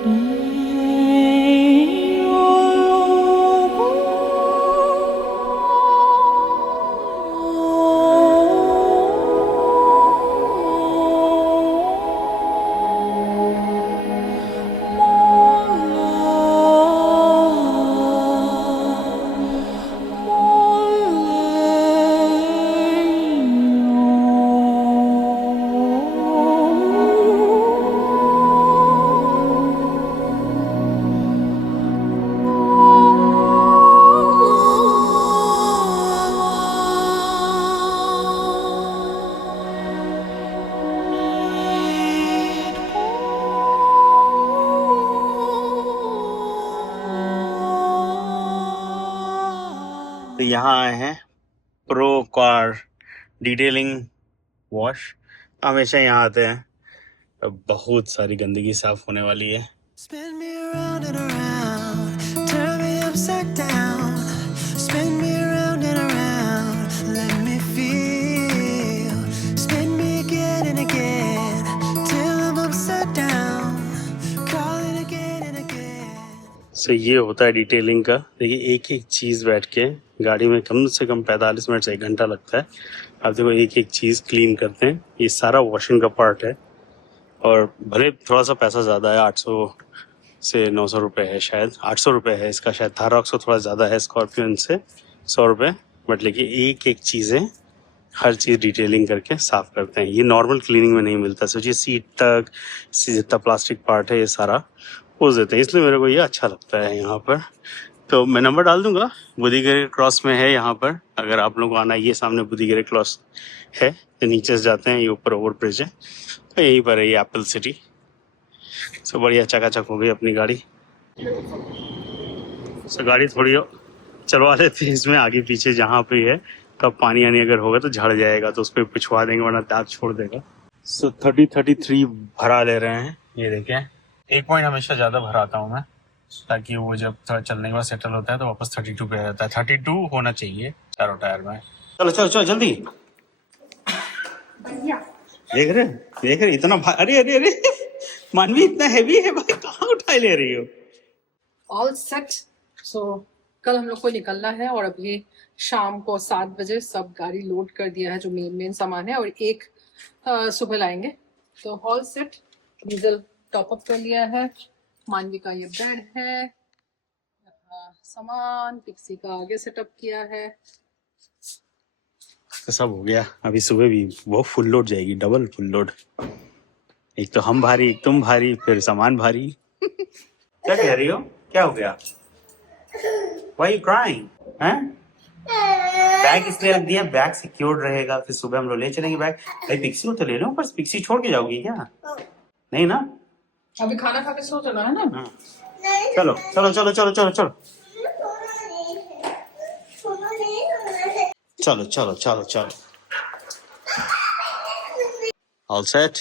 तो यहाँ आए हैं प्रो कार डिटेलिंग वॉश। हमेशा यहाँ आते हैं, अब बहुत सारी गंदगी साफ होने वाली है। Spin me around and around, turn me upside down. Spin me around and around, let me feel. Spin me again and again, till I'm upside down. Calling again and again. सो ये होता है डिटेलिंग का। देखिए एक एक चीज़ बैठ के गाड़ी में कम से कम 45 मिनट से 1 घंटा लगता है। अब देखो एक एक चीज़ क्लीन करते हैं। ये सारा वॉशिंग का पार्ट है और भले थोड़ा सा पैसा ज़्यादा है, 800 से 900 रुपये है, शायद 800 रुपये है इसका, शायद थारॉक्स थोड़ा ज़्यादा है स्कॉर्पियन से 100 रुपये। बट लेकिन एक एक चीज़ें हर चीज़ डिटेलिंग करके साफ़ करते हैं। ये नॉर्मल क्लीनिंग में नहीं मिलता। सोचिए सीट तक जितना प्लास्टिक पार्ट है ये सारा पोंछ देते हैं, इसलिए मेरे को ये अच्छा लगता है यहाँ पर। तो मैं नंबर डाल दूंगा, बुधिगेरे क्रॉस में है यहाँ पर। अगर आप लोग को आना, ये सामने बुधिगेरे क्रॉस है, तो नीचे से जाते हैं, ये ऊपर ओवर ब्रिज है, तो यहीं पर है ये एप्पल सिटी। सो बढ़िया चकाचक हो गई अपनी गाड़ी। सो गाड़ी थोड़ी चलवा लेते हैं इसमें आगे पीछे जहाँ पे है, तब पानी आनी अगर होगा तो झड़ जाएगा तो उस पर पिछवा देंगे, वरना दाग छोड़ देगा। सो 33 भरा ले रहे हैं। ये देखें, 1 पॉइंट हमेशा ज़्यादा भराता हूँ मैं, ताकि वो जब थोड़ा चलने के बाद सेटल होता है तो वापस 32 पे आ जाता है। 32 होना चाहिए चारों टायर में। चलो चलो चलो जल्दी। देख रहे इतना अरे अरे अरे मानवी इतना हैवी है भाई, कहाँ उठा ले रही हो? All set. सो कल हम लोग को निकलना है और अभी शाम को 7 बजे सब गाड़ी लोड कर दिया है, जो मेन सामान है, और एक सुबह लाएंगे। तो all set, diesel top up कर लिया है, मानवी का ये बेड है, सामान पिक्सी का आगे सेटअप किया है, तो सब हो गया। अभी सुबह भी वो फुल लोड जाएगी, डबल फुल लोड। एक तो हम भारी, एक तुम भारी, फिर सामान भारी। क्या कह रही हो? क्या हो गया? Why you crying? हैं? बैग इसलिए रख दिया, बैग सिक्योर्ड रहेगा, फिर सुबह हम लोग ले चलेंगे बैग। भाई पिक्सी को तो ले लो, पर पिक्सी छोड़ के जाओगी क्या? नहीं ना? अभी खाना खा के सो जाना है ना। चलो चलो चलो चलो चलो चलो चलो चलो चलो चलो। All set?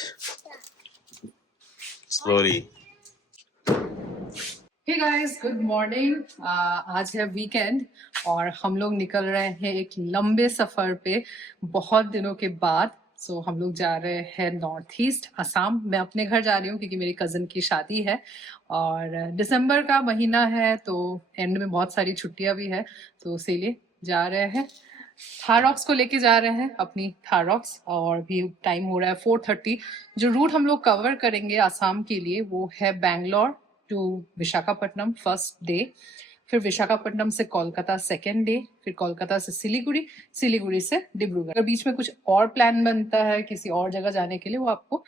Slowly. Hey guys, good morning. आज है वीकेंड और हम लोग निकल रहे हैं एक लंबे सफर पे बहुत दिनों के बाद। सो हम लोग जा रहे हैं नॉर्थ ईस्ट असम। मैं अपने घर जा रही हूँ क्योंकि मेरी कज़न की शादी है और दिसंबर का महीना है, तो एंड में बहुत सारी छुट्टियां भी है, तो इसीलिए जा रहे हैं। थारॉक्स को लेके जा रहे हैं, अपनी थारॉक्स, और भी टाइम हो रहा है 4:30। जो रूट हम लोग कवर करेंगे असम के लिए वो है Bangalore to Visakhapatnam first day, फिर विशाखापट्टनम से कोलकाता सेकेंड डे, फिर कोलकाता से सिलीगुड़ी, सिलीगुड़ी से डिब्रूगढ़। अगर बीच में कुछ और प्लान बनता है किसी और जगह जाने के लिए, वो आपको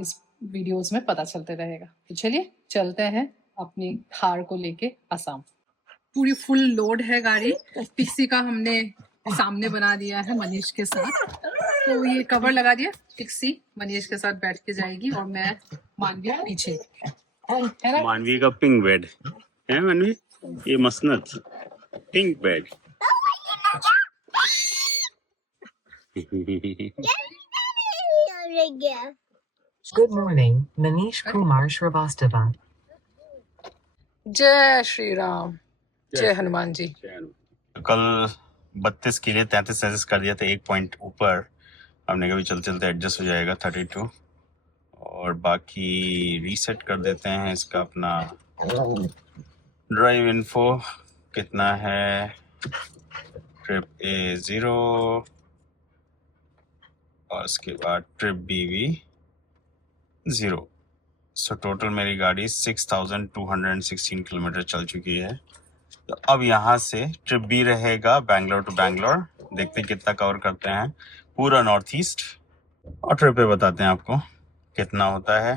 इस वीडियोस में पता चलते रहेगा। तो चलिए चलते हैं अपनी थार को लेके असम। पूरी फुल लोड है गाड़ी। पिक्सी का हमने सामने बना दिया है मनीष के साथ, तो ये कवर लगा दिया। पिक्सी मनीष के साथ बैठ के जाएगी और मैं मानवी पीछे, है ना? मानवी का पिंक बेड है। मानवी ये मसनत pink bed. Good morning, Manish Kumar Shrivastava. जय श्री राम, जय हनुमान जी। कल 32 के लिए 33 कर दिया था, 1 पॉइंट ऊपर। हमने कभी चलते चलते एडजस्ट हो जाएगा 32। और बाकी रीसेट कर देते हैं इसका अपना ड्राइव इन्फो कितना है। ट्रिप ए 0 और उसके बाद ट्रिप बी भी 0। सो टोटल मेरी गाड़ी 6216 किलोमीटर चल चुकी है। तो अब यहाँ से ट्रिप बी रहेगा बैंगलोर टू बैंगलोर। देखते हैं कितना कवर करते हैं पूरा नॉर्थ ईस्ट, और ट्रिप पे बताते हैं आपको कितना होता है।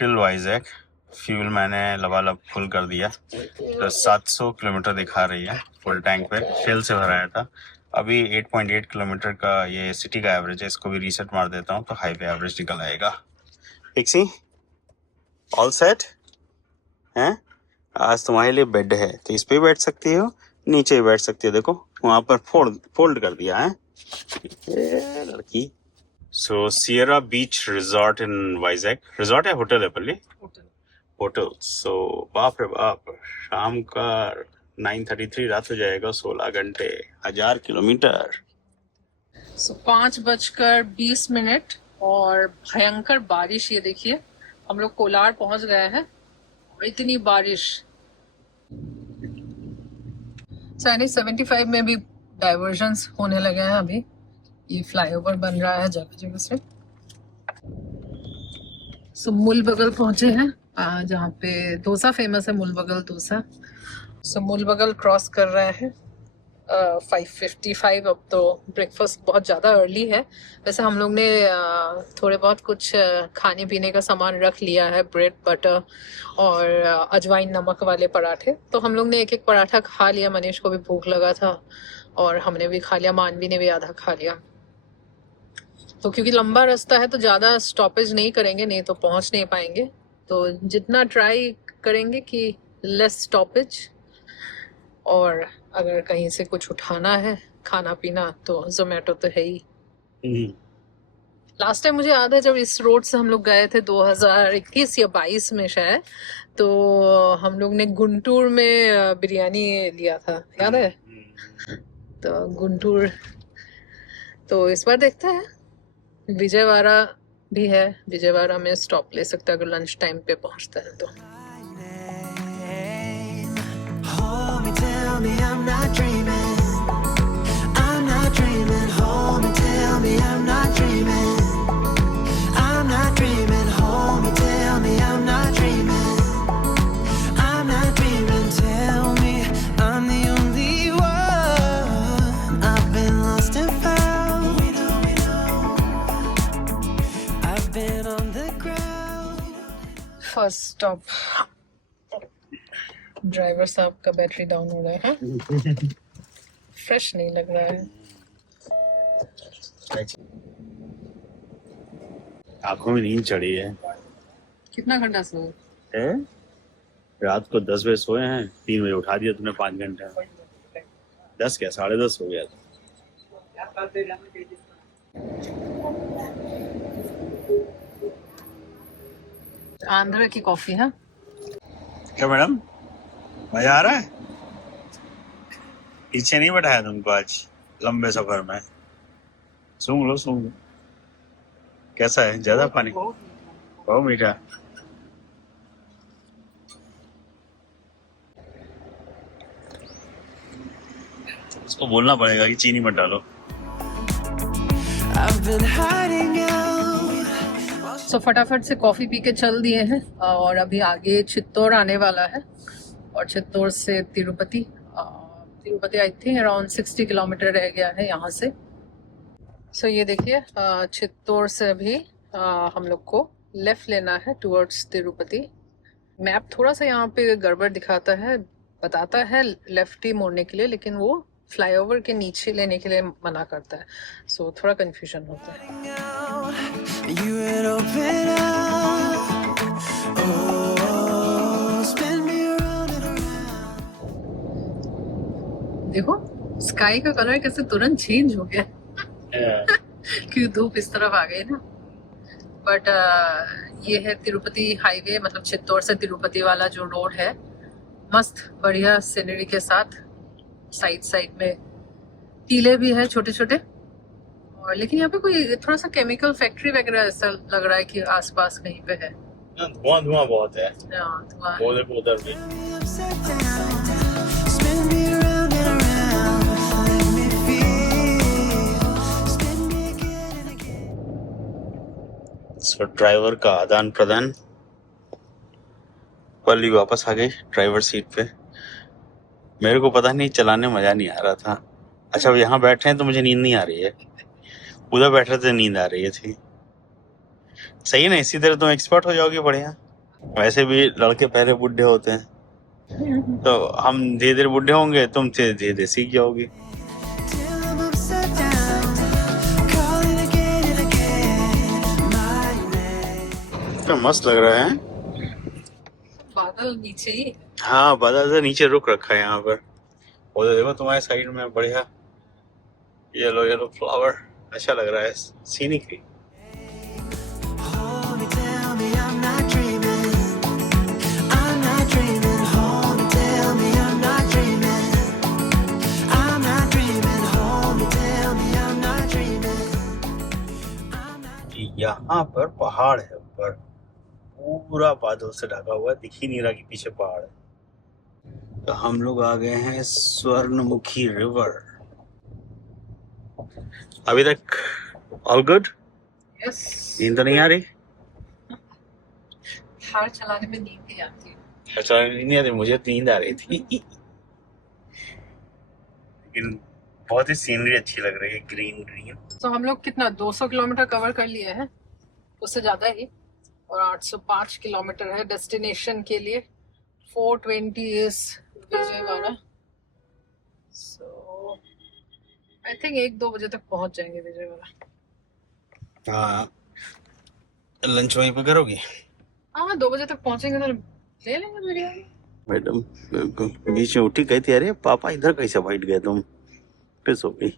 टिल वाइजैक फ्यूल मैंने लबालब फुल कर दिया, तो 700 किलोमीटर दिखा रही है फुल टैंक पे, फिल से भराया था। अभी 8.8 किलोमीटर का ये सिटी का एवरेज है, इसको भी रीसेट मार देता हूँ तो हाईवे एवरेज निकल आएगा। फिक्सी ऑल सेट हैं। आज तुम्हारे लिए बेड है तो इस पे बैठ सकती हो, नीचे भी बैठ सकती हो। देखो वहां पर फोल्ड कर दिया है लड़की। सो सियरा बीच रिजॉर्ट इन वाइजैक, रिजॉर्ट है होटल है पल्ली होटल। सो बाप रे बाप, शाम का 9:33 रात हो जाएगा, 16 घंटे 1000 किलोमीटर। 5:20 और भयंकर बारिश। ये देखिए हम लोग कोलार पहुंच गए हैं और इतनी बारिश। यानी 75 में भी डाइवर्जन्स होने लगे हैं। अभी ये फ्लाईओवर बन रहा है जगह जगह से। सो मुलबगल पहुंचे हैं जहाँ पे डोसा फेमस है, मुलबगल डोसा। सो मुलबगल क्रॉस कर रहे हैं 5:55। अब तो ब्रेकफास्ट बहुत ज़्यादा अर्ली है। वैसे हम लोग ने थोड़े बहुत कुछ खाने पीने का सामान रख लिया है, ब्रेड बटर और अजवाइन नमक वाले पराठे। तो हम लोग ने एक पराठा खा लिया, मनीष को भी भूख लगा था और हमने भी खा लिया, मानवी ने भी आधा खा लिया। तो क्योंकि लंबा रास्ता है तो ज़्यादा स्टॉपेज नहीं करेंगे, नहीं तो पहुँच नहीं पाएंगे। तो जितना ट्राई करेंगे कि लेस स्टॉपेज, और अगर कहीं से कुछ उठाना है खाना पीना तो जोमेटो तो है ही। लास्ट टाइम मुझे याद है जब इस रोड से हम लोग गए थे 2021 या 22 में शायद, तो हम लोग ने गुंटूर में बिरयानी लिया था, याद है? तो गुंटूर, तो इस बार देखते हैं। विजयवाड़ा भी है, विजयवाड़ा में स्टॉप ले सकते हैं अगर लंच टाइम पे पहुंचते हैं तो। Hold me, tell me I'm not dreaming. I'm not dreaming. Hold me, tell me I'm not dreaming. I'm not dreaming. Hold me, tell me I'm not dreaming. I'm not dreaming. Tell me I'm the only one. I've been lost and found. I've been on the ground. First stop, driver साहब का battery down हो रहा है। Fresh नहीं लग रहा है। आंखों में नींद चढ़ी है। कितना घंटा सोए? रात को 10 बजे सोए हैं, 3 बजे उठा दिया तुमने 5 घंटे। 10 क्या 10:30 हो गया था। आंध्र की कॉफी है। क्या मैडम मजा आ रहा है? पीछे नहीं बैठाया तुमको आज लंबे सफर में? सूंघ लो सूंघ लो। कैसा है? ज्यादा पानी? बहुत मीठा। इसको बोलना पड़ेगा कि चीनी मत डालो। I've been hiding out. सो फटाफट से कॉफी पी के चल दिए हैं और अभी आगे चित्तौड़ आने वाला है और चित्तौड़ से Tirupati. Tirupati I think around 60 kilometre रह गया है यहाँ से। सो ये देखिए चित्तौड़ से भी हम लोग को लेफ्ट लेना है टुवर्ड्स तिरुपति। मैप थोड़ा सा यहाँ पे गड़बड़ दिखाता है, बताता है लेफ्ट ही मोड़ने के लिए, लेकिन वो फ्लाईओवर के नीचे लेने के लिए मना करता है। सो थोड़ा कंफ्यूजन होता है। You would open up. Oh, spin me around and around. देखो स्काई का कलर कैसे तुरंत चेंज हो गया क्योंकि धूप इस तरफ आ गई ना। बट ये है तिरुपति हाईवे, मतलब चित्तौड़ से तिरुपति वाला जो रोड है, मस्त बढ़िया सीनरी के साथ। साइड साइड में टीले भी है छोटे छोटे और लेकिन यहाँ पे कोई थोड़ा सा केमिकल फैक्ट्री वगैरह ऐसा लग रहा है कि आसपास कहीं पे है। धुआं धुआं बहुत है। हाँ, धुआं है। वो देखो उधर भी। Upside down, spin me around and around. Let me feel, spin me again and again. So driver का आदान प्रदान। पल्ली वापस आ गई ड्राइवर सीट पे। मेरे को पता नहीं, चलाने मजा नहीं आ रहा था। अच्छा, अब यहाँ बैठे हैं तो मुझे नींद नहीं आ रही है। उधर बैठे थे नींद आ रही थी। सही है ना, इसी तरह तुम एक्सपर्ट हो जाओगे बढ़िया। वैसे भी लड़के पहले बुढ़े होते हैं, तो हम धीरे धीरे बुढ़े होंगे, तुम धीरे धीरे सीख जाओगे। Till I'm upside down, calling again and again. My name. तो मस्त लग रहा है। बादल नीचे ही। हाँ, बादल से नीचे रुक रखा है यहाँ पर। उधर देखो तुम्हारे साइड में बढ़िया येलो येलो फ्लावर, अच्छा लग रहा है scenic. Hold me, tell me I'm not dreaming. I'm not dreaming. Hold me, tell me I'm not dreaming. I'm not dreaming. Hold me, tell me I'm not dreaming. I'm not. यहाँ पर पहाड़ है ऊपर, पूरा बादल से ढका हुआ है, दिख ही नहीं रहा कि पीछे पहाड़ है। तो हम लोग आ गए हैं स्वर्णमुखी रिवर। अभी तक ऑल गुड? यस। नींद तो नहीं आ रही? थार चलाने में नींद नहीं आती है। अच्छा, नींद नहीं आ रही, मुझे तो नींद आ रही थी। लेकिन बहुत ही सीनरी अच्छी लग रही है, ग्रीन ग्रीन। तो हम लोग कितना 200 किलोमीटर कवर कर लिए हैं, उससे ज्यादा ही, और 805 किलोमीटर है डेस्टिनेशन के लिए। 420 is Vijayawada. So I think 1-2 बजे तक पहुंच जाएंगे विजयवाड़ा। हाँ, लंच वहीं पे करोगी? हाँ, 2 बजे तक पहुंचेंगे तो ले लेंगे बिरयानी। मैडम बीच में उठी, गई थी अरे पापा इधर कैसे बैठ गए तुम, फिर सो गई।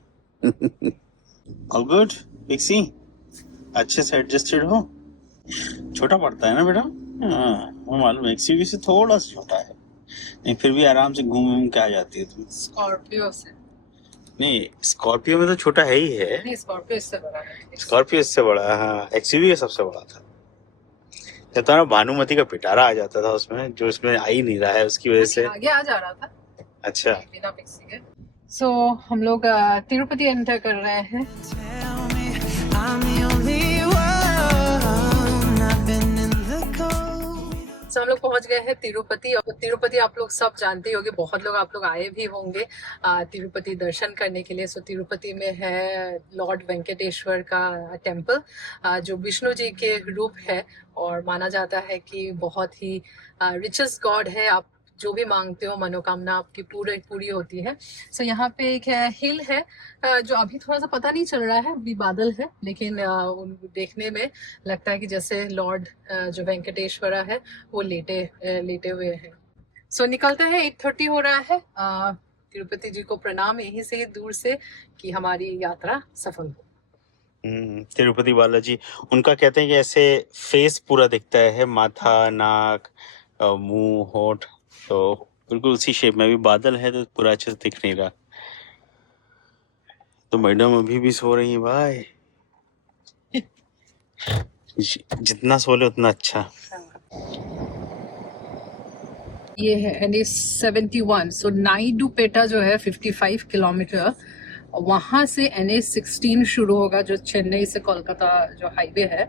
ऑल गुड पिक्सी, अच्छे से एडजस्टेड हो? छोटा पड़ता है ना बेटा? हाँ, वो मालूम है, एक्सयूवी से थोड़ा सा छोटा है, नहीं फिर भी आराम से घूम के आ जाती है तुम। स्कॉर्पियो से नहीं, स्कॉर्पियो में तो छोटा है ही है। नहीं, स्कॉर्पियो इससे बड़ा है। स्कॉर्पियो इससे बड़ा है, हाँ, एक्सयूवी सबसे बड़ा था। कहता ना भानुमति का पिटारा आ जाता था उसमें, जो इसमें आ ही नहीं रहा है, उसकी वजह से। आगे आ जा रहा था। अच्छा, बिना पिक्सी के। सो हम लोग तिरुपति एंटर कर रहे हैं। Tell me I'm the only one. I've been in the cold. सो हम लोग पहुंच गए हैं तिरुपति। और तिरुपति आप लोग सब जानते ही होंगे, बहुत लोग आप लोग आए भी होंगे तिरुपति दर्शन करने के लिए। सो तिरुपति में है लॉर्ड वेंकटेश्वर का टेम्पल, जो विष्णु जी के रूप है, और माना जाता है कि बहुत ही रिचेस्ट गॉड है। आप जो भी मांगते हो मनोकामना आपकी पूरी होती है। सो यहाँ पे एक हिल है, जो अभी थोड़ा सा पता नहीं चल रहा है, अभी बादल है, लेकिन देखने में लगता है कि जैसे लॉर्ड जो वेंकटेश्वरा है वो लेटे हुए हैं। सो निकलते हैं, 8:30 हो रहा है। तिरुपति जी को प्रणाम यहीं से दूर से, कि हमारी यात्रा सफल हो। तिरुपति बालाजी, उनका कहते हैं कि ऐसे फेस पूरा दिखता है, माथा, नाक, मुंह, होठ, तो बिल्कुल उसी शेप में। भी बादल है तो पूरा अच्छे से दिख नहीं रहा। तो मैडम अभी भी सो रही है भाई। जितना सो ले उतना अच्छा। ये है NH71। सो नाइडुपेटा जो है 55 किलोमीटर, वहां से NH16 शुरू होगा, जो चेन्नई से कोलकाता जो हाईवे है।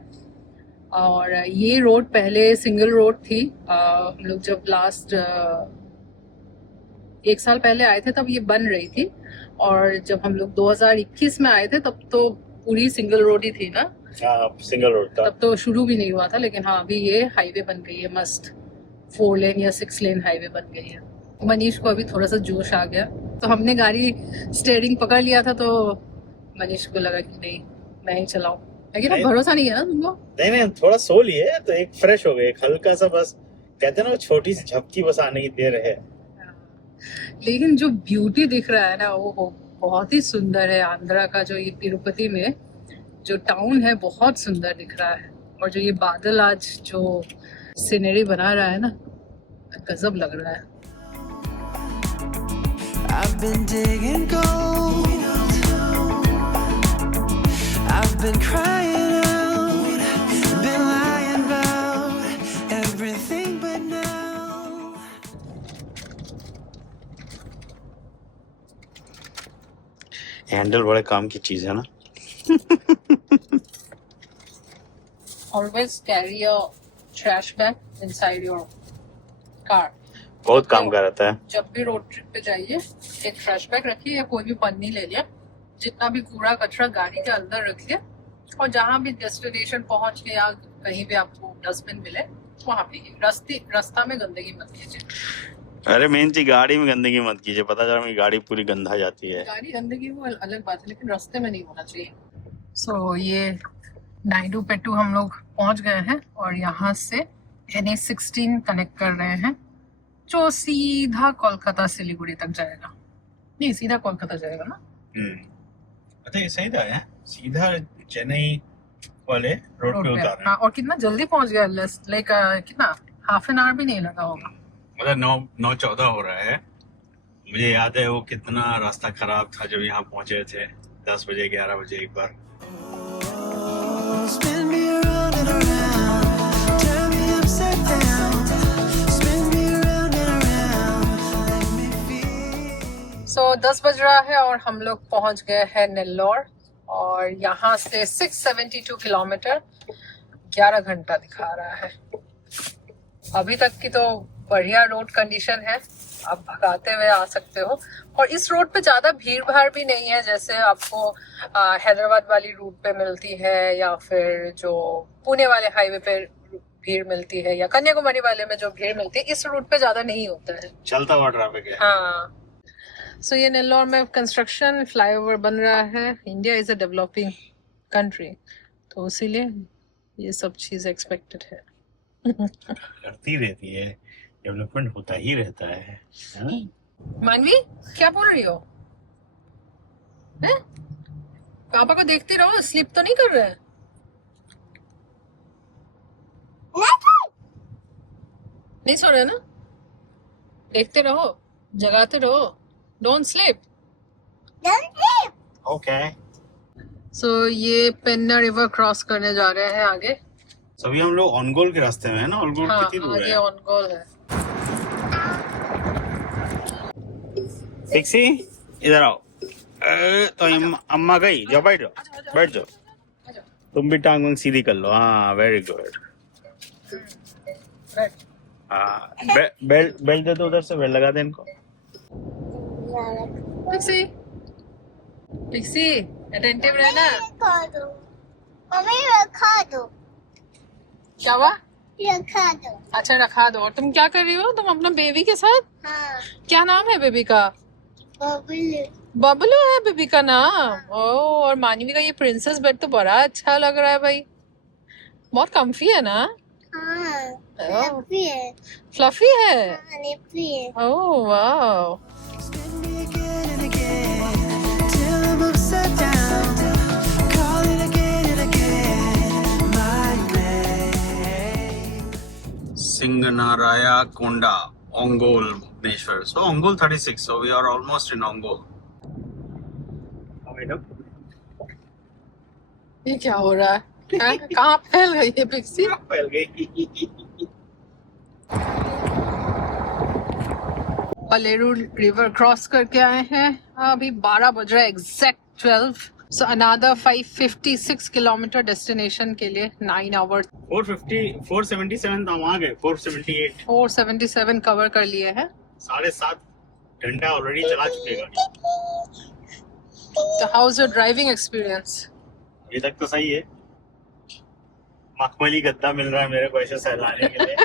और ये रोड पहले सिंगल रोड थी। हम लोग जब लास्ट 1 साल पहले आए थे तब ये बन रही थी, और जब हम लोग 2021 में आए थे तब तो पूरी सिंगल रोड ही थी ना। सिंगल रोड था तब तो शुरू भी नहीं हुआ था, लेकिन हाँ अभी ये हाईवे बन गई है, मस्त 4 लेन या 6 लेन हाईवे बन गई है। मनीष को अभी थोड़ा सा जोश आ गया, तो हमने गाड़ी स्टीयरिंग पकड़ लिया था, तो मनीष को लगा कि नहीं मैं ही चलाऊं, लेकिन अब भरोसा नहीं है ना तुमको। नहीं, थोड़ा सो लिए तो एक फ्रेश हो गए, एक हल्का सा, बस कहते हैं ना छोटी सी झपकी बस आने की देर है। लेकिन जो ब्यूटी दिख रहा है ना वो बहुत ही सुंदर है। आंध्रा का जो ये तिरुपति में जो टाउन है बहुत सुंदर दिख रहा है, और जो ये बादल आज जो सीनरी बना रहा है ना, गजब लग रहा है। I've been digging gold. I've been crying out, been lying about everything but now. Handle बड़े काम की चीज है ना। Always carry a trash bag inside your car. बहुत काम का रहता है। जब भी रोड ट्रिप पे जाइए एक ट्रैश बैग रखिए या कोई भी पन्नी ले लिया, जितना भी कूड़ा कचरा गाड़ी के अंदर रखिए और जहाँ भी डेस्टिनेशन पहुंच के या कहीं भी आपको डस्टबिन मिले वहाँ पे रास्ता में गंदगी मत कीजिए। अरे मेन चीज गाड़ी में गंदगी मत कीजिए, पता चला मेरी गाड़ी पूरी गंदा जाती है। गाड़ी गंदगी वो अलग बात है, लेकिन रास्ते में नहीं होना चाहिए। सो ये नायडूपेटू हम लोग पहुंच गए हैं और यहाँ से NH16 कनेक्ट कर रहे हैं जो सीधा कोलकाता सिलीगुड़ी तक जाएगा। नहीं, सीधा कोलकाता जाएगा ना। पता है सही था है? सीधा चेन्नई वाले रोड पे उतार रहे हैं। हाँ, और कितना जल्दी पहुंच गया, लाइक कितना हाफ एन आवर भी नहीं लगा होगा। मतलब 9:14 हो रहा है। मुझे याद है वो कितना रास्ता खराब था जब यहाँ पहुंचे थे 10 बजे 11 बजे एक बार। Spin me around and around, turn me upside down. Spin me around and around, let me feel. सो 10 बज रहा है और हम लोग पहुंच गए हैं नेल्लोर और यहाँ से 672 किलोमीटर 11 घंटा दिखा रहा है। अभी तक की तो बढ़िया रोड कंडीशन है, आप भगाते हुए आ सकते हो। और इस रोड पे ज्यादा भीड़ भाड़ भी नहीं है जैसे आपको हैदराबाद वाली रूट पे मिलती है या फिर जो पुणे वाले हाईवे पे भीड़ मिलती है या कन्याकुमारी वाले में जो भीड़ मिलती है, इस रूट पे ज्यादा नहीं होता है। चलता हुआ ट्रैफिक है। हाँ, सो ये नेल्लोर में कंस्ट्रक्शन फ्लाईओवर बन रहा है। India is a developing country, तो इसीलिए ये सब चीज एक्सपेक्टेड है। करती रहती है, डेवलपमेंट होता ही रहता है। मानवी क्या बोल रही हो? हैं? पापा को देखते रहो, स्लिप तो नहीं कर रहे हैं? नहीं सो रहे ना? देखते रहो, जगाते रहो, डोंट स्लिप। ओके। सो ये पेन्ना रिवर क्रॉस करने जा रहे हैं आगे। सभी हम लोग ऑनगोल के रास्ते में है ना। ऑनगोल हाँ, कितनी दूर आगे है? ऑन गोल है। पिक्सी इधर आओ। तो अम्मा गई, जाओ बैठ जाओ, बैठ जाओ। तुम भी टांग वांग सीधी कर लो। हाँ, वेरी गुड। हाँ, बेल्ट दे दो उधर से, बेल्ट लगा दे इनको। पिक्सी, पिक्सी अटेंटिव रहना। मम्मी रखा दो, क्या हुआ? रखा दो। अच्छा रखा दो। और तुम क्या कर रही हो? तुम अपना बेबी के साथ? हाँ, क्या नाम है बेबी का? बबलू। बबलू है बेबी का नाम। ओह, और मानवी का ये प्रिंसेस बेड तो बड़ा अच्छा लग रहा है भाई, बहुत कम्फी है ना? हाँ, ओह, लिपी है। फ्लफी है। हाँ, लिपी है। ओह वाह। Spin me again and again, till I'm upside down. Call it again and again, my name. Singanaraya Konda, Ongole, Bhubaneswar. So Ongole 36. So we are almost in Ongole. ये क्या हो रहा है? हैं? कहाँ फैल गई है पिक्सी? फैल गई। पलेरू रिवर क्रॉस करके आए हैं। अभी 12 बज रहा है, exact 12। So another 556 kilometre destination के लिए 9 आवर्स 477 था, वहाँ गए 478। 477 कवर कर लिए हैं। 7.5 घंटा ऑलरेडी चला चुके गाड़ी। तो how is your driving experience? अभी तक तो सही है। मखमली गद्दा मिल रहा है मेरे को ऐसे सहलाने के लिए।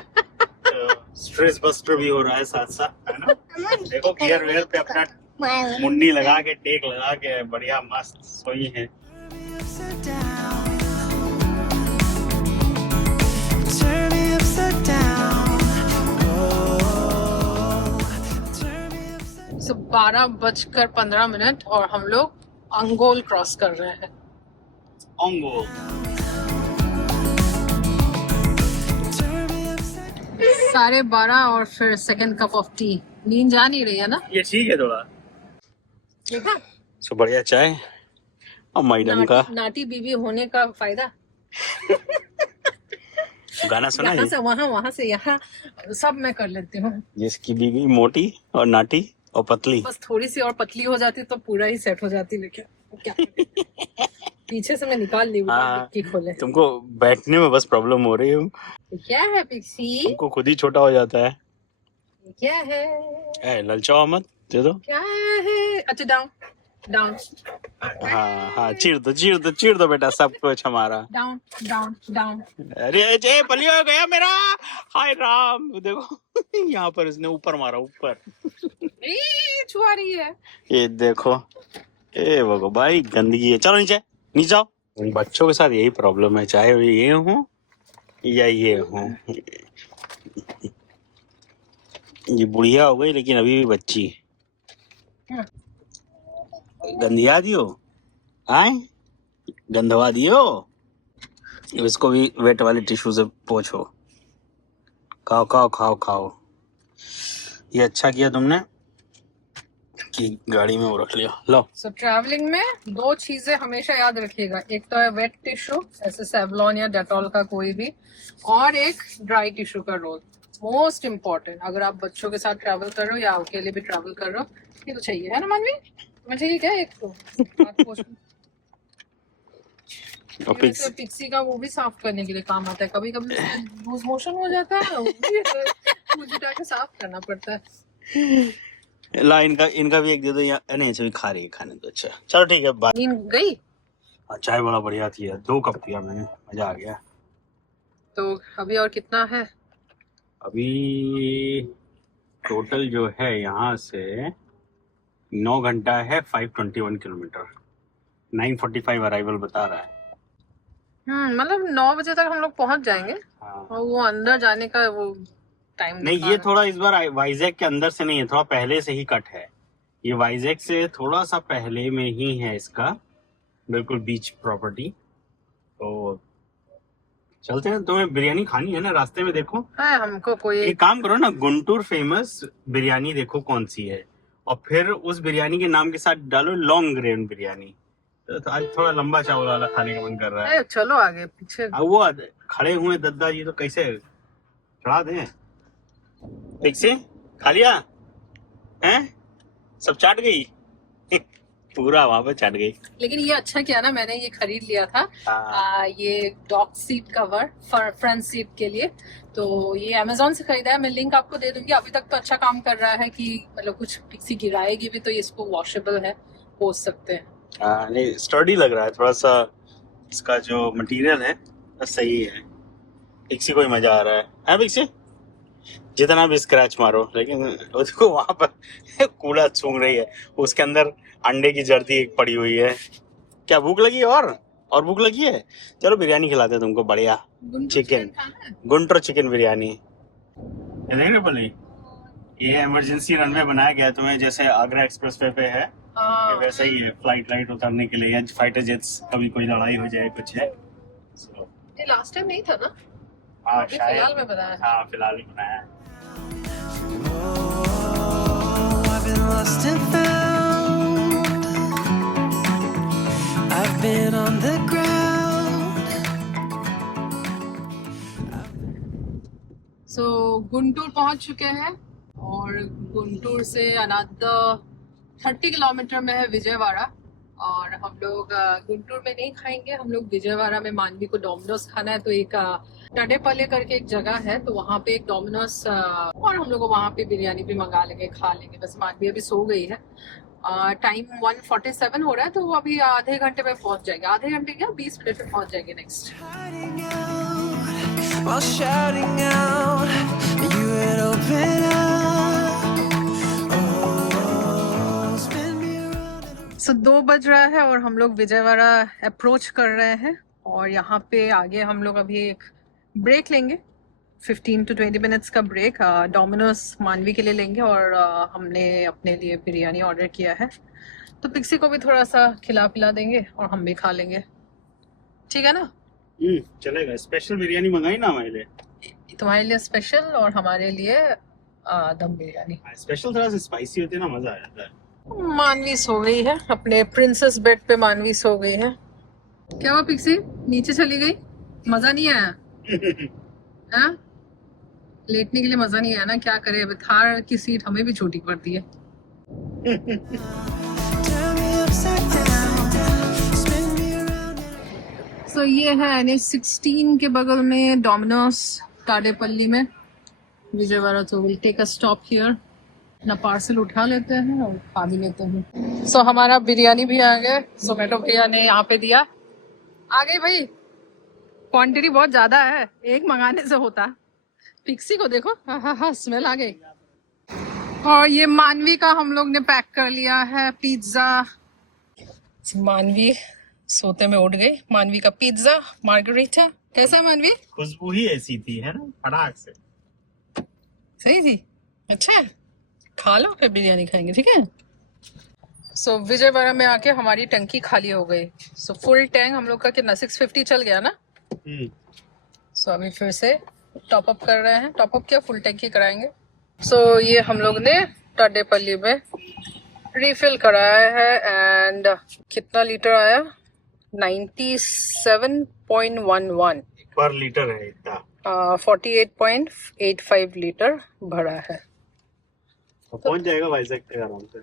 तो स्ट्रेस बस्टर भी हो रहा है साथ साथ, है ना? देखो गियर वेयर पे अपना मुंडी लगा के, टेक लगा के बढ़िया मस्त सोई है। Upside down. Turn me upside down. Oh, turn me upside. सो 12:15 और हम लोग अंगोल क्रॉस कर रहे हैं। Ongole। Turn me upside. 12:30 और फिर सेकंड कप ऑफ टी। नींद जा नहीं रही है ना? ये ठीक है थोड़ा। ठीक है। सो बढ़िया चाय, और मैडम का नाटी बीवी होने का फायदा, गाना सुना यहाँ है, से वहाँ, वहाँ से यहाँ, सब मैं कर लेती हूँ। जिसकी बीवी मोटी और नाटी और पतली। बस थोड़ी सी और पतली हो जाती तो पूरा ही सेट हो जाती, लेकिन क्या करें? पीछे से मैं निकाल ली हाँ, डिक्की खोले। तुमको बैठने में बस प्रॉब्लम हो रही है, क्या है पिक्सी? तुमको खुद ही छोटा हो जाता है। क्या है? ललचाओ मत, दे दो। क्या है? अच्छा डाउन डाउन हाँ हाँ, चीर दो बेटा, सब कुछ हमारा। Down down down. अरे जय पलियो हो गया मेरा, हाय राम। देखो यहाँ पर इसने ऊपर मारा, ऊपर छुआ रही है। ये देखो, ए भगो भाई, गंदगी है। चलो नीचे, नीचे जाओ। बच्चों के साथ यही प्रॉब्लम है, चाहे ये हो या ये हो। ये बुढ़िया हो गई लेकिन अभी भी बच्ची। गंदिया दियो, आए गंदवा दियो। इसको भी वेट वाले टिश्यू से पोछो। खाओ खाओ खाओ खाओ। ये अच्छा किया तुमने कि गाड़ी में वो रख लिया। लो। सो ट्रैवलिंग में 2 चीजें हमेशा याद रखिएगा, एक तो है वेट टिश्यू, ऐसे सेवलॉन या डेटॉल का कोई भी, और एक ड्राई टिश्यू का रोल। मोस्ट इम्पोर्टेंट, अगर आप बच्चों के साथ ट्रैवल कर रहे हो या अकेले भी ट्रैवल कर रहे हो, ये तो चाहिए, है ना मानवी? तुम्हें चाहिए क्या एक तो? और पिक्स पिक्सी का वो भी साफ करने के लिए काम आता है, कभी कभी लूज मोशन हो जाता है, मुझे जाके साफ करना पड़ता है। ला, इनका भी एक दे दो। या नहीं, अच्छा खा रही है, खाने दो। अच्छा चलो ठीक है, बात। नींद गई? चाय बड़ा बढ़िया थी यार, 2 कप पिया मैंने, मजा आ गया। तो अभी और कितना है? अभी टोटल जो है यहाँ से 9 घंटा है, 521 किलोमीटर, 9:45 अराइवल बता रहा है। मतलब 9 बजे तक हम लोग पहुंच जाएंगे। हाँ। और वो अंदर जाने का वो टाइम नहीं, ये थोड़ा इस बार वाइजैक के अंदर से नहीं है, थोड़ा पहले से ही कट है। ये वाइजैक से थोड़ा सा पहले में ही है इसका, बिल्कुल बीच प्रॉपर्टी। तो चलते हैं। तुम्हें बिरयानी खानी है ना, रास्ते में देखो है हमको कोई एक काम करो ना, गुंटूर फेमस बिरयानी देखो कौन सी है, और फिर उस बिरयानी के नाम के साथ डालो लॉन्ग ग्रेन बिरयानी। तो आज थोड़ा लंबा चावल वाला खाने का मन कर रहा है। चलो आगे पीछे। अब वो खड़े हुए दद्दा जी तो कैसे चढ़ा दें? ठीक से खा लिया हैं? सब चाट गई पूरा वहां पे चाट गई। लेकिन ये अच्छा किया ना, मैंने ये खरीद लिया था। ये dog seat cover front seat के लिए, तो ये अमेजोन से खरीदा है। मैं लिंक आपको दे दूंगी। अभी तक तो अच्छा काम कर रहा है कि मतलब कुछ पिक्सी गिराएगी भी तो ये इसको वॉशेबल है, पोंछ सकते हैं। नहीं, स्टर्डी लग रहा है थोड़ा सा, इसका जो मटेरियल है सही है। पिक्सी को ही मजा आ रहा है पिक्सी? जितना भी स्क्रैच मारो, लेकिन उसको वहां पर कूड़ा सूंघ रही है, उसके अंदर अंडे की जर्दी एक पड़ी हुई है। क्या भूख लगी? और भूख लगी है? चलो बिरयानी खिलाते हैं तुमको, बढ़िया चिकन, गुंटूर चिकन बिरयानी। ये देख रहे बोली, ये इमरजेंसी रनवे बनाया गया है तुम्हें, जैसे आगरा एक्सप्रेसवे पे है वैसे ही है, फ्लाइट लाइट उतारने के लिए, या फाइटर जेट्स कभी कोई लड़ाई हो जाए कुछ है। ये लास्ट टाइम नहीं था ना? हाँ फिलहाल शायद में बनाया है। हाँ फिलहाल ही बनाया है। Oh, I've been lost and found. I've been on the ground. सो गुंटूर पहुंच चुके हैं, और गुंटूर से अनदर 30 किलोमीटर में है विजयवाड़ा। और हम लोग गुंटूर में नहीं खाएंगे, हम लोग विजयवाड़ा में मानवी को डोमिनोज खाना है। तो एक टडेपल्ले करके एक जगह है, तो वहाँ पे एक डोमिनोज, और हम लोग वहाँ पे बिरयानी भी मंगा लेंगे, खा लेंगे। बस मानवी अभी सो गई है। टाइम 1:47 हो रहा है, तो वो अभी आधे घंटे में पहुंच जाएंगे। आधे घंटे क्या, 20 मिनट में पहुंच जाएंगे next. Hiding out while shouting out, you had opened up. Oh, spin me around and सो 2 बज रहा है और हम लोग विजयवाड़ा अप्रोच कर रहे हैं। और यहाँ पे आगे हम लोग अभी एक ब्रेक लेंगे, 15 to 20 मिनट्स का ब्रेक। डोमिनोज मानवी के लिए लेंगे, और हमने अपने लिए बिरयानी ऑर्डर किया है, तो पिक्सी को भी थोड़ा सा खिला पिला देंगे और हम भी खा लेंगे। ठीक है ना? चलेगा। स्पेशल बिरयानी मंगाई ना हमारे लिए, तुम्हारे लिए स्पेशल और हमारे लिए दम बिरयानी। स्पेशल थोड़ा सा स्पाइसी होती है ना, मजा आ जाता है। मानवी सो गई है अपने प्रिंसेस बेड पे। मानवी सो गई है। क्या हुआ पिक्सी? नीचे चली गई? मजा नहीं आया? हाँ? लेटने के लिए मजा नहीं आया ना? क्या करे, अब थार की सीट हमें भी छोटी पड़ती है। turn me upside down, spin me around and सो ये है NH16 के बगल में डोमिनोस ताडेपल्ली में, विजयवाड़ा। तो will take a stop here, अपना पार्सल उठा लेते हैं और खा भी लेते हैं। सो हमारा बिरयानी भी आ गया, जोमेटो भैया ने यहाँ पे दिया। आ गई भाई, क्वांटिटी बहुत ज्यादा है, एक मंगाने से होता। पिक्सी को देखो, हाँ हाँ हाँ, स्मेल आ गई। और ये मानवी का हम लोग ने पैक कर लिया है पिज्जा। मानवी सोते में उठ गई। मानवी का पिज्जा मार्गरीटा कैसा है मानवी? खुशबू ही ऐसी थी, है ना, फटाक से। सही थी, अच्छा है। खा लो फिर बिरयानी खाएंगे, ठीक है। सो विजयवाड़ा में आके हमारी टंकी खाली हो गई। सो फुल टैंक हम लोग का कितना 650 चल गया ना। सो अभी फिर से टॉप अप कर रहे हैं। टॉप अप क्या, फुल टैंकी कराएंगे। सो ये हम लोग ने ताडेपल्ली में रिफिल कराया है। एंड कितना लीटर आया? 97.11 पर लीटर है इतना। 48.85 लीटर भरा है। तो पहुंच जाएगा वाइजैक तक आराम से।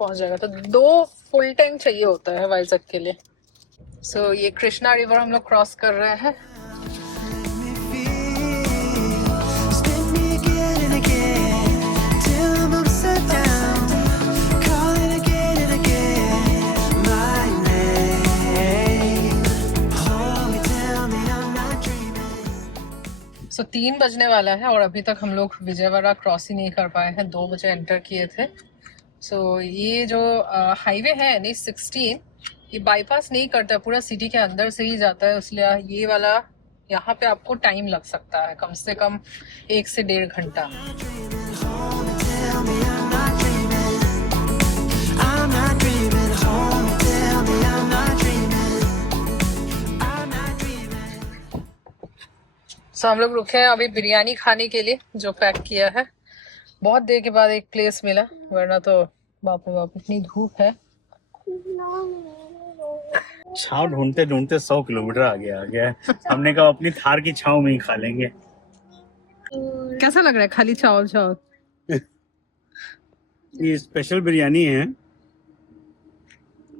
पहुंच जाएगा। तो 2 फुल टैंक चाहिए होता है वाइजैक के लिए। सो ये कृष्णा रिवर हम लोग क्रॉस कर रहे हैं। spin me again and again till I'm upside down, calling again and again my name. Hold me, tell me I'm not dreaming. सो 3 बजने वाला है और अभी तक हम लोग विजयवाड़ा क्रॉस ही नहीं कर पाए हैं। 2 बजे एंटर किए थे। सो ये जो हाईवे है NH16, ये बाईपास नहीं करता, पूरा सिटी के अंदर से ही जाता है। इसलिए ये वाला यहाँ पे आपको टाइम लग सकता है, कम से कम 1 से 1.5 घंटा। Hold me, tell me I'm not dreaming. I'm not dreaming. Hold me, tell me I'm not dreaming. I'm not dreaming. सो हम लोग रुके हैं अभी बिरयानी खाने के लिए, जो पैक किया है। बहुत देर के बाद एक प्लेस मिला, वरना तो बाप रे बाप इतनी धूप है। छाव ढूंढते ढूंढते 100 किलोमीटर आगे आ गया है। हमने कहा अपनी थार की छाव में ही खा लेंगे। कैसा लग रहा है खाली चावल चावल? ये स्पेशल बिरयानी है,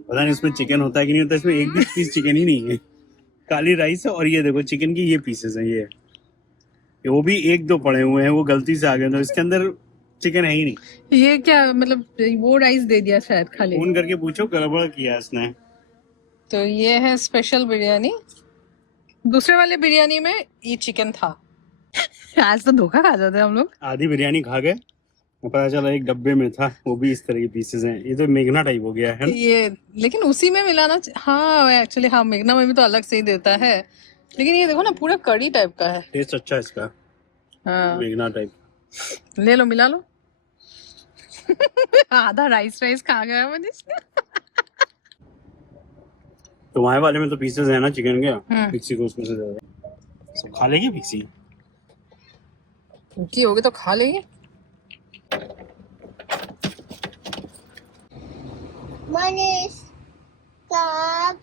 पता नहीं इसमें चिकन होता है कि नहीं होता। इसमें एक भी पीस चिकन ही नहीं है, काली राइस है। और ये देखो चिकन की ये पीसेस हैं, ये वो भी 1-2 पड़े हुए हैं, वो गलती से आ गए। तो इसके अंदर चिकन है ही नहीं। ये क्या मतलब, वो राइस दे दिया शायद खाली। फोन करके पूछो, गड़बड़ किया इसने। तो ये है स्पेशल बिरयानी। दूसरे वाले बिरयानी में ये चिकन था। आज तो धोखा खा जाते हैं हम लोग। आधी बिरयानी खा गए, पता चला एक डब्बे में था, वो भी इस तरह के पीसेस हैं। ये तो मेघना टाइप हो गया है ना? ये लेकिन उसी में मिलाना हाँ एक्चुअली, हाँ मेघना में भी तो अलग से ही देता है, लेकिन ये देखो ना पूरा कड़ी टाइप का है। टेस्ट अच्छा है इसका, हाँ मेघना टाइप। ले लो, मिला लो। आधा राइस खा गया मुझे। तुम्हारे वाले में तो पीसेस है ना चिकन के, पिक्सी को उसमें से दे दो। सब खा लेगी पिक्सी? की होगी तो खा लेंगे। मनीष साग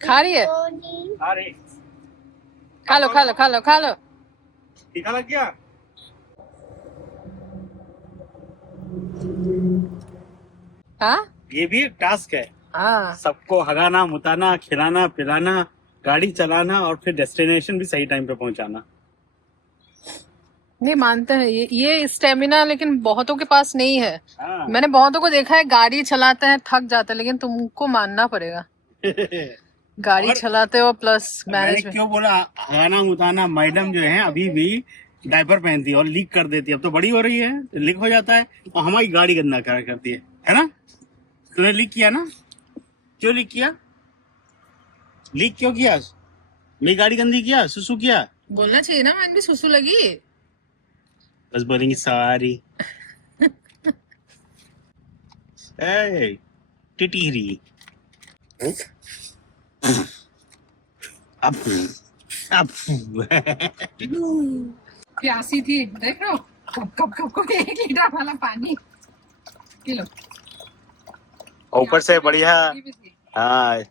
खा रही है? रोटी अरे खा लो खा लो खा लो खा लो। तीखा लग गया? हाँ ये भी एक टास्क है, हाँ। सबको हगाना, मुताना, खिलाना, पिलाना, गाड़ी चलाना और फिर डेस्टिनेशन भी सही टाइम पे पहुंचाना। नहीं मानते हैं ये स्टेमिना लेकिन बहुतों के पास नहीं है। हाँ। मैंने बहुतों को देखा है गाड़ी चलाते हैं थक जाते हैं, लेकिन तुमको मानना पड़ेगा। गाड़ी और चलाते हो प्लस मैंने मैनेजमेंट। क्यों बोला हगाना मुताना, मैडम जो है अभी भी डायपर पहनती है और लीक कर देती है। अब तो बड़ी हो रही है तो लीक हो जाता है, और हमारी गाड़ी गंदा करती है ना? तूने लीक किया ना? क्यों लीक किया? लीक क्यों किया? मेरी गाड़ी गंदी किया, सुसु किया? बोलना चाहिए ना, मैंने भी सुसु लगी। बस बोलेंगे सॉरी। ए टिटिरी। अब प्यासी थी, देख रहे हो कप कप कप को 1 लीटर वाला पानी। P low. ऊपर से बढ़िया। भी थी। हाँ,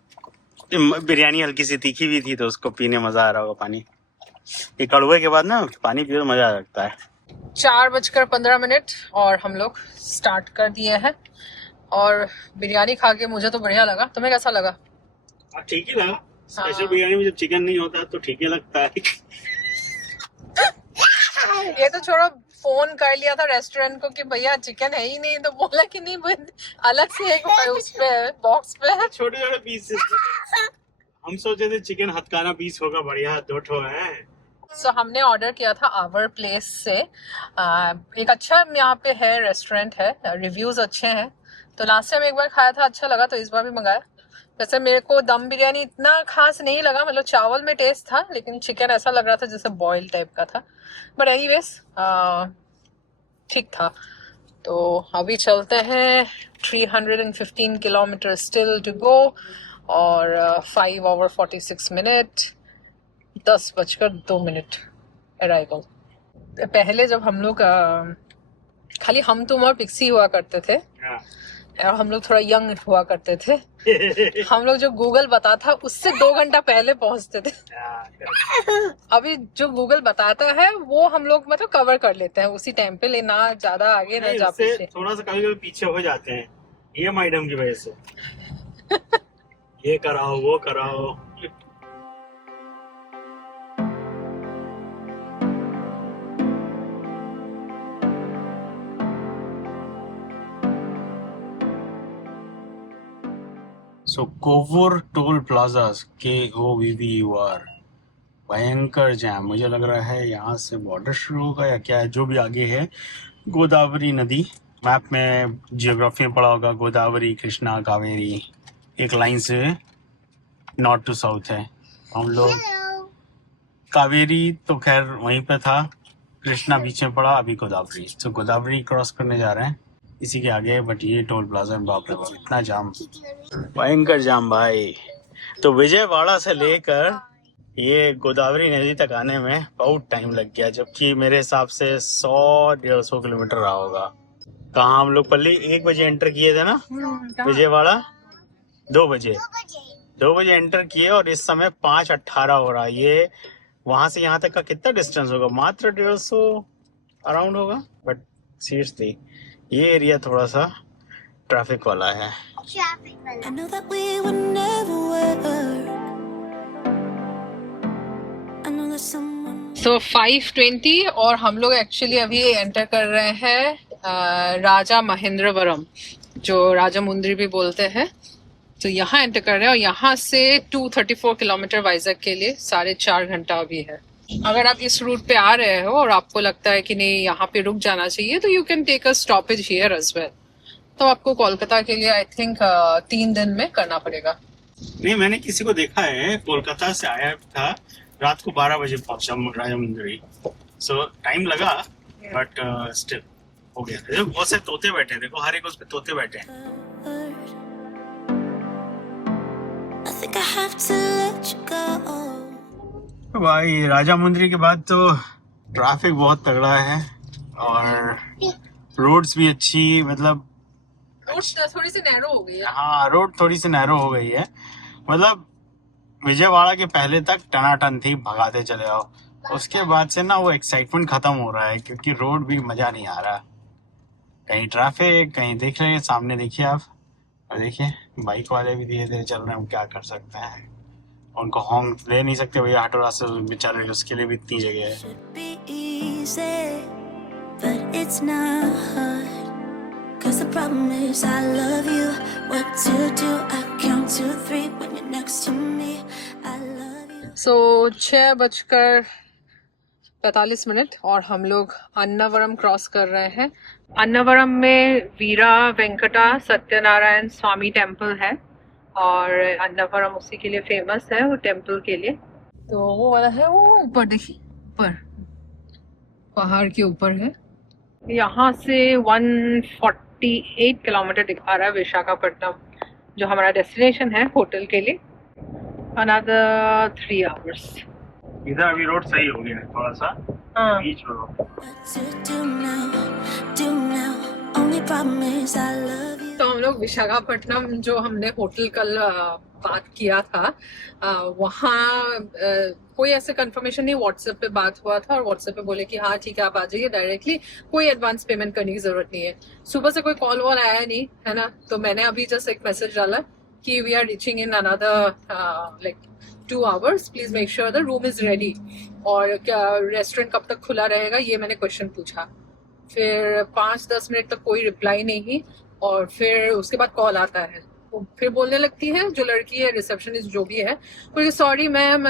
बिरयानी हल्की सी तीखी भी थी तो उसको पीने मजा आ रहा होगा पानी। ये कड़वे के बाद ना पानी पियो तो मजा आ लगता है। 4:15 और हम लोग स्टार्ट कर दिए हैं। और बिरयानी खा के मुझे तो बढ़िया लगा, तुम्हें कैसा लगा? ठीक ही लगा। स्पेशल बिरयानी में जब चिकन नहीं होता तो ठीक ही लगता है। ये तो छोड़ो, फोन कर लिया था रेस्टोरेंट को कि भैया चिकन है ही नहीं, तो बोला कि नहीं अलग से एक उस पे बॉक्स पे है छोटे छोटे पीस। हम सोचे थे चिकन हथकाना पीस होगा बढ़िया, 2 ठो है। सो हमने ऑर्डर किया था आवर प्लेस से। एक अच्छा यहाँ पे है, रेस्टोरेंट है, रिव्यूज अच्छे हैं। तो लास्ट टाइम एक बार खाया था, अच्छा लगा, तो इस बार भी मंगाया। वैसे मेरे को दम बिरयानी इतना खास नहीं लगा, मतलब चावल में टेस्ट था, लेकिन चिकन ऐसा लग रहा था जैसे बॉयल टाइप का था। बट एनीवेज ठीक था। तो अभी चलते हैं, 315 किलोमीटर स्टिल टू गो और 5:46, 10:02 अराइवल। पहले जब हम लोग खाली हम तुम और पिक्सी हुआ करते थे और हम लोग थोड़ा यंग हुआ करते थे, हम लोग जो गूगल बता था उससे 2 घंटा पहले पहुंचते थे। अभी जो गूगल बताता है वो हम लोग मतलब कवर कर लेते हैं उसी टाइम पे, लेकिन ना ज्यादा आगे ना जा पीछे। थोड़ा सा कभी पीछे हो जाते हैं ये मैडम की वजह से। ये कराओ वो कराओ। सो कोवूर टोल प्लाजा KOVVUR, भयंकर जैम। मुझे लग रहा है यहाँ से बॉर्डर शुरू होगा या क्या है, जो भी आगे है। गोदावरी नदी मैप में जियोग्राफी में पढ़ा होगा, गोदावरी कृष्णा कावेरी एक लाइन से नॉर्थ टू साउथ है। हम लोग कावेरी तो खैर वहीं पे था, कृष्णा बीच में पड़ा, अभी गोदावरी। तो गोदावरी क्रॉस करने जा रहे हैं इसी के आगे। बट ये टोल प्लाजा में बाप रे बाप इतना जाम, भयंकर जाम भाई। तो विजयवाड़ा से लेकर ये गोदावरी नदी तक आने में बहुत टाइम लग गया, जबकि मेरे हिसाब से 100-150 किलोमीटर रहा होगा। कहाँ हम लोग पल्ली 1 बजे एंटर किए थे ना विजयवाड़ा, 2 बजे एंटर किए और इस समय 5:18 हो रहा है। ये वहां से यहाँ तक का कितना डिस्टेंस होगा? मात्र 150 अराउंड होगा। बट सीरियसली ये एरिया थोड़ा सा ट्रैफिक वाला है। I know that we would never work. I know that someone. So 5:20 और हम लोग एक्चुअली अभी एंटर कर रहे हैं राजा महेंद्रवरम, जो राजा मुंद्री भी बोलते हैं। तो यहाँ एंटर कर रहे हैं और यहाँ से 234 किलोमीटर वाइजैक के लिए 4.5 घंटा अभी है। अगर आप इस रूट पे आ रहे हो और आपको लगता है कि नहीं यहाँ पे रुक जाना चाहिए, तो you can take a stoppage here as well. तो आपको कोलकाता के लिए आई थिंक 3 दिन में करना पड़ेगा। नहीं, मैंने किसी को देखा है कोलकाता से आया था, रात को 12 बजे पहुंचा राजा मुंद्री। सो टाइम लगा बट स्टिल हो गया। बहुत से तोते बैठे, देखो हर एक उस पे तोते बैठे हैं। I think I have to let you go. भाई राजा मुंद्री के बाद तो ट्रैफिक बहुत तगड़ा है और रोड्स भी अच्छी, मतलब थोड़ी सी नैरो हो गई है। हाँ, रोड थोड़ी सी नैरो हो गई है। मतलब विजयवाड़ा के पहले तक टनाटन थी, भगाते चले आओ। उसके बाद से ना वो एक्साइटमेंट खत्म हो रहा है, क्योंकि रोड भी मजा नहीं आ रहा। कहीं ट्रैफिक, कहीं देख रहे हैं सामने, देखिए आप, और देखिए बाइक वाले भी धीरे धीरे चल रहे हैं। हम क्या कर सकते हैं, उनको हॉर्न ले नहीं सकते भैया, ऑटो रास्ते बेचारे, उसके लिए भी इतनी जगह है। Should be easy, but it's not. 'Cause the problem is I love you. What to do? I count to 3 when you're next to me. I love you. सो 6:45 और हम लोग अन्नावरम क्रॉस कर रहे हैं। अन्नावरम में वीरा वेंकटा सत्यनारायण स्वामी टेम्पल है और अन्नावरम उसी के लिए फेमस है, वो टेम्पल के लिए। तो वो वाला है, वो ऊपर देखिए, ऊपर पहाड़ के ऊपर है। यहाँ से 148 किलोमीटर दिखा रहा है विशाखापट्टनम, जो हमारा डेस्टिनेशन है होटल के लिए। Another 3 hours। इधर अभी रोड सही हो गया है थोड़ा सा, हाँ। बीच में What to do now? Do now. Only problem is I love you. तो हम लोग विशाखापट्टनम जो हमने होटल कल बात किया था वहाँ कोई ऐसे कंफर्मेशन नहीं, व्हाट्सएप पे बात हुआ था और व्हाट्सएप पे बोले कि हाँ ठीक है आप आ जाइए डायरेक्टली, कोई एडवांस पेमेंट करने की जरूरत नहीं है। सुबह से कोई कॉल वॉल आया नहीं है ना, तो मैंने अभी जस्ट एक मैसेज डाला कि we are reaching in another like 2 hours, please make sure the room is ready. और क्या रेस्टोरेंट कब तक खुला रहेगा ये मैंने क्वेश्चन पूछा। फिर 5-10 मिनट तक कोई रिप्लाई नहीं, और फिर उसके बाद कॉल आता है, फिर बोलने लगती है जो लड़की है रिसेप्शनिस्ट जो भी है, बोले sorry ma'am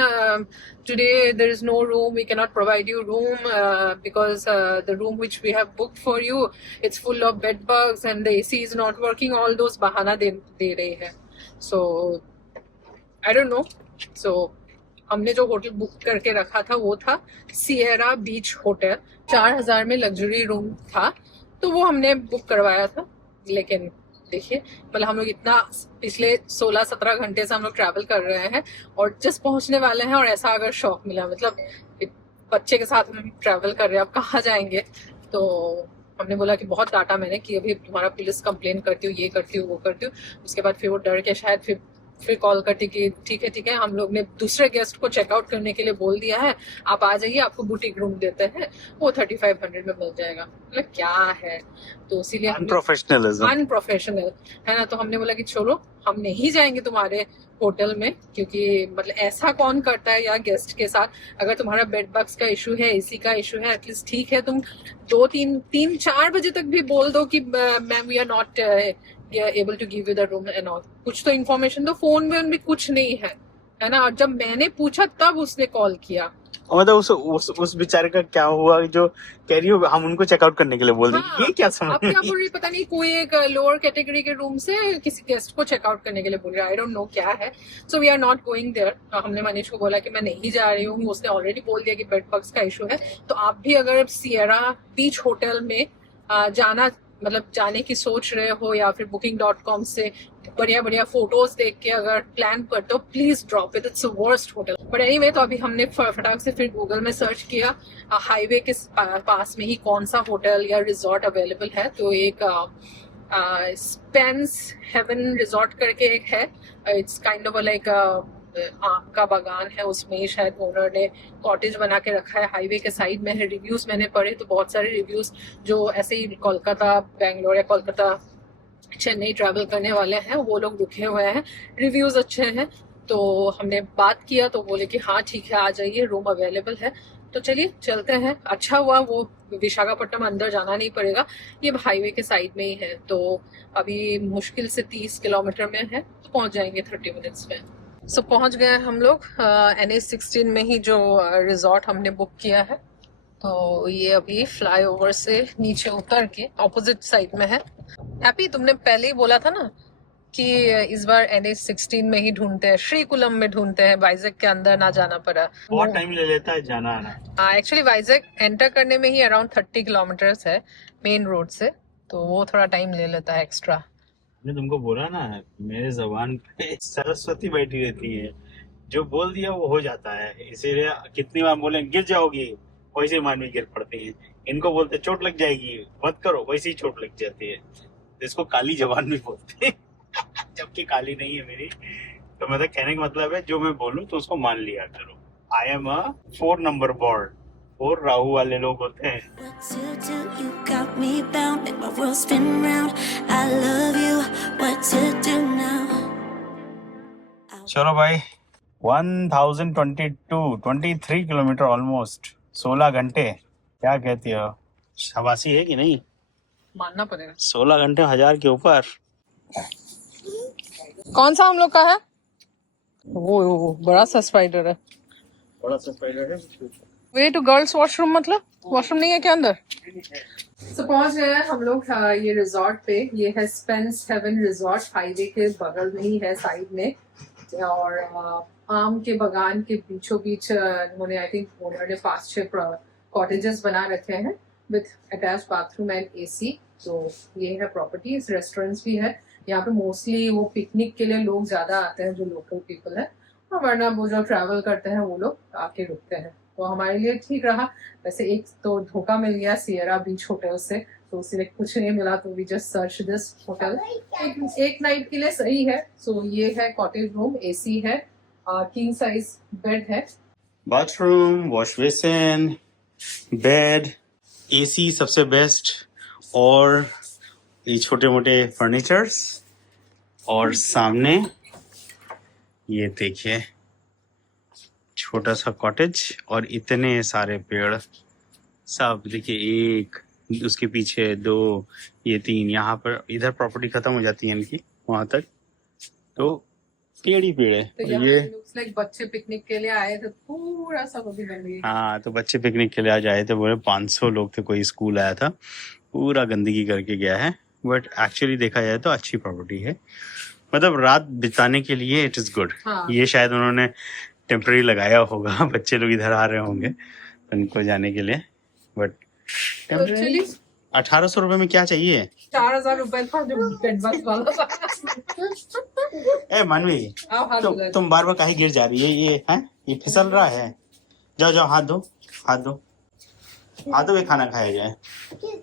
today there is no room, we can not provide you room because the room which we have booked for you it's full of bed bugs and the AC is not working, all those बहाना दे रही है। सो I don't know. सो हमने जो hotel book करके रखा था वो था सिएरा बीच होटल, 4000 में लग्जरी रूम था, तो वो हमने बुक करवाया था। लेकिन देखिए मतलब हम लोग इतना पिछले 16-17 घंटे से हम लोग ट्रैवल कर रहे हैं और जस्ट पहुंचने वाले हैं और ऐसा अगर शौक मिला, मतलब बच्चे के साथ हम ट्रैवल कर रहे हैं, अब कहाँ जाएंगे। तो हमने बोला कि बहुत डांटा मैंने कि अभी तुम्हारा पुलिस कंप्लेन करती हूँ, ये करती हूँ, वो करती हूँ। उसके बाद फिर वो डर के शायद फिर कॉल करती कि ठीक है हम लोग ने दूसरे गेस्ट को चेकआउट करने के लिए बोल दिया है, आप आ जाइए, आपको बुटीक रूम देते हैं, वो 3500 में मिल जाएगा। मतलब क्या है, तो इसीलिए अनप्रोफेशनल है ना। तो हमने बोला कि चलो हम नहीं जाएंगे तुम्हारे होटल में, क्योंकि मतलब ऐसा कौन करता है यार गेस्ट के साथ। अगर तुम्हारा बेड बग्स का इशू है, एसी का इशू है, एटलीस्ट ठीक है तुम 2-3-4 बजे तक भी बोल दो कि ma'am we are not able to give you the room and all, कुछ तो इन्फॉर्मेशन। तो फोन में भी कुछ नहीं है ना। और जब मैंने पूछा तब उसने कॉल किया। मतलब उस बेचारे का क्या हुआ जो कह रही हो हम उनको चेकआउट करने के लिए बोल देंगे। हाँ, ये क्या समझ अब क्या बोल रही पता नहीं, कोई एक लोअर कैटेगरी के रूम से किसी गेस्ट को चेकआउट करने के लिए बोल रहा है, आई डोंट नो क्या है। So we are not going there. हमने मनीष को बोला कि मैं नहीं जा रही हूँ, उसने ऑलरेडी बोल दिया कि बेड बग्स का इशू है। तो आप भी अगर सिएरा बीच होटल में जाना मतलब जाने की सोच रहे हो या फिर booking.com से बढ़िया फोटोज देख के अगर प्लान करते हो, please drop it, its worst hotel. But anyway, तो अभी हमने फटाक से फिर गूगल में सर्च किया हाईवे के पास में ही कौन सा होटल या रिजॉर्ट अवेलेबल है। तो एक स्पेंस हेवन रिजॉर्ट करके एक है, इट्स काइंड ऑफ लाइक आम का बागान है, उसमें ही शायद ओनर ने कॉटेज बना के रखा है, हाईवे के साइड में है। रिव्यूज मैंने पढ़े तो बहुत सारे रिव्यूज जो ऐसे ही कोलकाता, बेंगलोर या कोलकाता, चेन्नई ट्रैवल करने वाले हैं वो लोग रुके हुए हैं, रिव्यूज अच्छे हैं। तो हमने बात किया तो बोले कि हाँ ठीक है आ जाइए, रूम अवेलेबल है। तो चलिए चलते हैं। अच्छा हुआ वो विशाखापट्टनम अंदर जाना नहीं पड़ेगा, ये हाईवे के साइड में ही है। तो अभी मुश्किल से 30 किलोमीटर में है, तो पहुंच जाएंगे 30 मिनट्स में। सो पहुंच गए हम लोग NH16 में ही जो रिजॉर्ट हमने बुक किया है। तो ये अभी फ्लाईओवर से नीचे उतर के ऑपोजिट साइड में है। हैप्पी, तुमने पहले ही बोला था ना कि इस बार NH16 में ही ढूंढते हैं, श्रीकुलम में ढूंढते हैं, वाइजैक के अंदर ना जाना पड़ा। बहुत टाइम ले लेता है जाना आना। एक्चुअली वाइजैक एंटर करने में ही अराउंड 30 किलोमीटर्स है मेन रोड से, तो वो थोड़ा टाइम ले लेता है एक्स्ट्रा। मैंने तुमको बोला ना, मेरे जबान पे सरस्वती बैठी रहती है, जो बोल दिया वो हो जाता है। इसीलिए कितनी बार बोले गिर जाओगी, वैसे मानवी गिर पड़ती है। इनको बोलते चोट लग जाएगी, मत करो, वैसे ही चोट लग जाती है। तो इसको काली जबान भी बोलते हैं जबकि काली नहीं है मेरी। तो मतलब कहने का मतलब है जो मैं बोलूं तो उसको मान लिया करो। I am a 4 number board, 4 Rahu वाले लोग होते हैं। What to do? You got me bound, make my world spin round. I love you. What to do now? चलो भाई, 1023 किलोमीटर ऑलमोस्ट, 16 घंटे। क्या कहती हो, शाबाशी है कि नहीं? मानना पड़ेगा। 16 घंटे 1000 के ऊपर। कौन सा हम लोग का है? वो बड़ा सा स्पाइडर है। बड़ा सा स्पाइडर है। वे टू गर्ल्स वॉशरूम, मतलब वॉशरूम नहीं है क्या अंदर? तो पहुंच गए हैं हम लोग ये रिजॉर्ट पे। ये है स्पेंस हेवन रिजॉर्ट, हाईवे के बगल में ही है साइड में। और आम के बगान के बीचों बीच उन्होंने आई थिंक ओनर ने 5-6 कॉटेजेस बना रखे हैं with attach bathroom and AC। तो ये है प्रॉपर्टी, रेस्टोरेंट्स भी है यहाँ पे। मोस्टली वो पिकनिक के लिए लोग ज्यादा आते हैं जो लोकल पीपल है, और वरना वो जो ट्रैवल करते हैं वो लोग आके रुकते हैं। तो हमारे लिए ठीक रहा। वैसे एक तो धोखा मिल गया सिएरा बीच होटल से, तो सिलेक्ट कुछ नहीं मिला तो we just search this hotel. एक नाइट के लिए सही है। सो ये है कॉटेज रूम, एसी है, किंग साइज बेड है, bathroom, wash basin, bed, AC सबसे बेस्ट, और ये छोटे मोटे फर्नीचर्स, और सामने ये देखिए छोटा सा कॉटेज और इतने सारे पेड़, सब देखिए, एक उसके पीछे दो, ये तीन, यहाँ पर इधर प्रॉपर्टी खत्म हो जाती है इनकी वहां तक, तो पेड़ ही पेड़ है। तो और यहाँ ये लुक्स लाइक बच्चे पिकनिक के लिए आए थे, पूरा सब अभी गंदगी। हाँ, तो बच्चे पिकनिक के लिए आज आए थे, बोले 500 लोग थे, कोई स्कूल आया था, पूरा गंदगी करके गया है। बट एक्चुअली देखा जाए तो अच्छी प्रॉपर्टी है, मतलब रात बिताने के लिए इट इज गुड। हाँ। ये शायद उन्होंने टेम्पररी लगाया होगा, बच्चे लोग इधर आ रहे होंगे उनको जाने के लिए, बट एक्चुअली 1800 रुपए में क्या चाहिए? 4000 रुपए था जो बेड बस वाला था। ए मानवी, आओ हाथ धुला। तुम बार बार काहे गिर जा रही है? ये है, ये फिसल रहा है। जाओ जाओ, हाथ दो, हाथ दो, हाथ दो, खाना खाया जाए।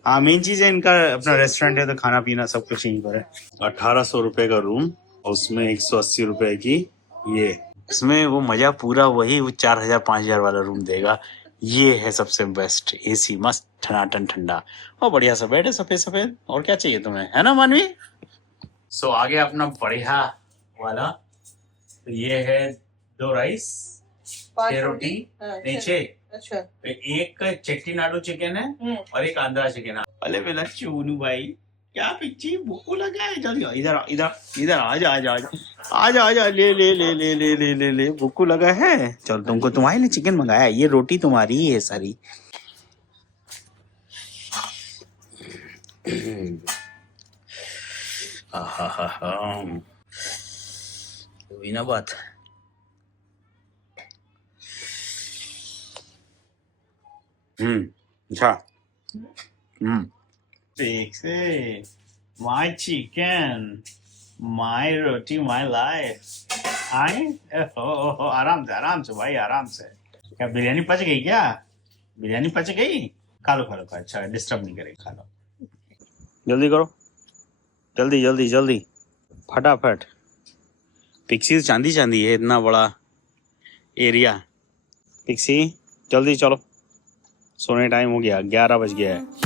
हाँ, मेन चीज है इनका अपना रेस्टोरेंट है, तो खाना पीना सब कुछ यहीं पर है। 1800 रुपए का रूम, और उसमें 180 रुपए की ये, इसमें वो मजा पूरा वही, वो 4000 5000 वाला रूम देगा। ये है सबसे बेस्ट, एसी मस्त ठंडा ठंडा, और बढ़िया सा बेड है, सफेद सफेद, और क्या चाहिए तुम्हें, है ना मानवी? सो आगे अपना बढ़िया वाला, तो ये है 2 राइस, 6 रोटी, नीचे अच्छा, एक चेट्टीनाडु चिकन है और एक आंध्रा चिकन है। अरे बेला चूनू भाई, क्या पिच्ची भूख लगा है, जल्दी इधर इधर इधर आ जा आ जा आ जा आ जा, ले ले ले ले ले ले ले ले, भूख लगा है। चल, तुमको तुम्हारे लिए चिकन मंगाया, ये रोटी तुम्हारी ही है सारी। हुई ना बात। अच्छा, ठीक से, my chicken, my roti, my life. आए आराम से भाई, आराम से। क्या बिरयानी पच गई क्या? बिरयानी पच गई? खा लो खा लो, अच्छा डिस्टर्ब नहीं करेगी, खा लो। जल्दी करो, जल्दी जल्दी जल्दी, फटाफट। पिक्सी चांदी चांदी है, इतना बड़ा एरिया। पिक्सी जल्दी चलो, सोने टाइम हो गया, 11 बज गया है।